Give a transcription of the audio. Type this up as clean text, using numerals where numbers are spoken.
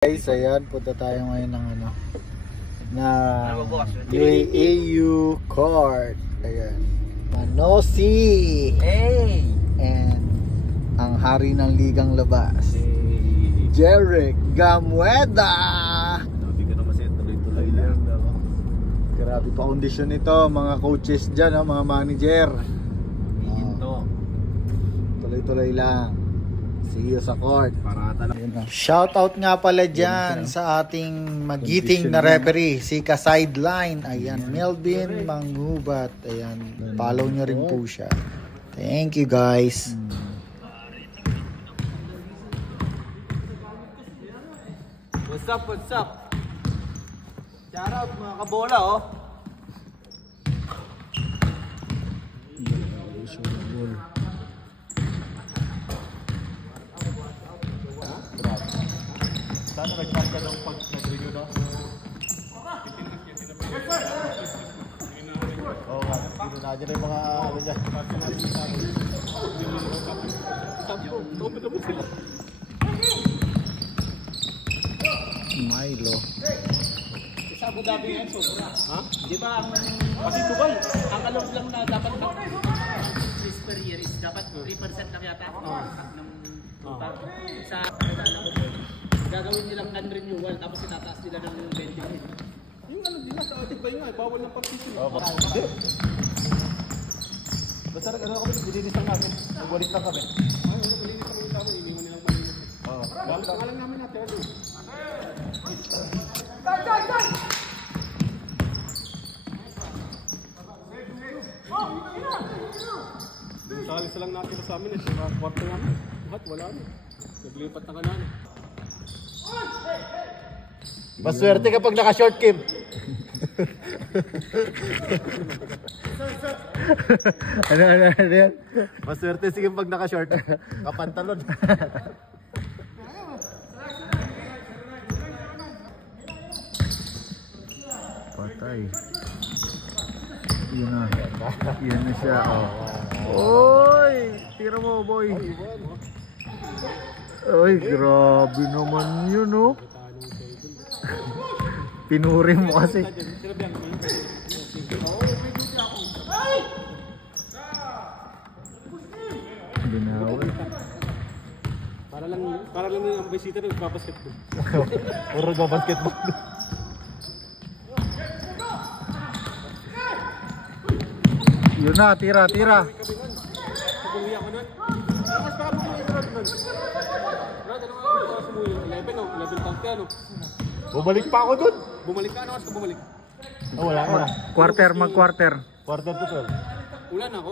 Guys, ayan, punta tayo ngayon ng UAAU court. Ayan, Manosi. Hey! And ang hari ng ligang labas, Jeric Gamueda. Sabi ka naman siya, tuloy-tuloy lang ako. Grabe pa kondisyon nito, mga coaches dyan, mga manager. Hinto. Tuloy-tuloy lang. See you sa court. Para Shout out nga pala dyan sa ating magiting na referee, si Ka-Sideline. Ayan, Melvin Manghubat. Ayan, follow nyo rin po siya. Thank you guys. What's up, what's up? Shout out mga kabola, oh. sana nag-chat ka nung pag nag-review na? Oo nga, dito na dyan yung mga ano dyan. Milo. Sa Abu Dhabi yan, sobra. Ha? Di ba, kasi Dubai, ang alam lang na dapat risk per year is dapat 3% lang yata ng lupa. Sa gagawin nilang non-renewal tapos itataas nila ng vending. Yung ano din sa ating bayo nga, bawal ng partition. Hindi. Basta ano kami, dilinis lang namin. Nagwalit lang kami. Ay, ano, malinis ako yung tao, hindi mo nilang malinis. Oo. Pangalan namin natin. Salis lang natin sa amin eh, sa kwarto namin. Lahat wala na. Naglipat na kanan. Maswerte kapag naka-short, Kim. ano yan? Maswerte sige pag naka-short. Kapantalon. Patay. Yun na. Yan na siya. Oy! Tira mo, boy. Oy, grabe naman yun, oh. Pinuri mo kasi. Binawan. Para lang yung ambassador nagbabasketball. Puro nagbabasketball. Yun na, tira. Pag-uwi ako nun. Mas baka mo yung ito nun. Brad, ano nga oras mo yung 11 o? 11 tank ka, no? Bumalik pa ako dun. Bumalik ka, ano oras ka bumalik? Oh, wala na. Mag-quarter. Quarter to 12. Ulan ako.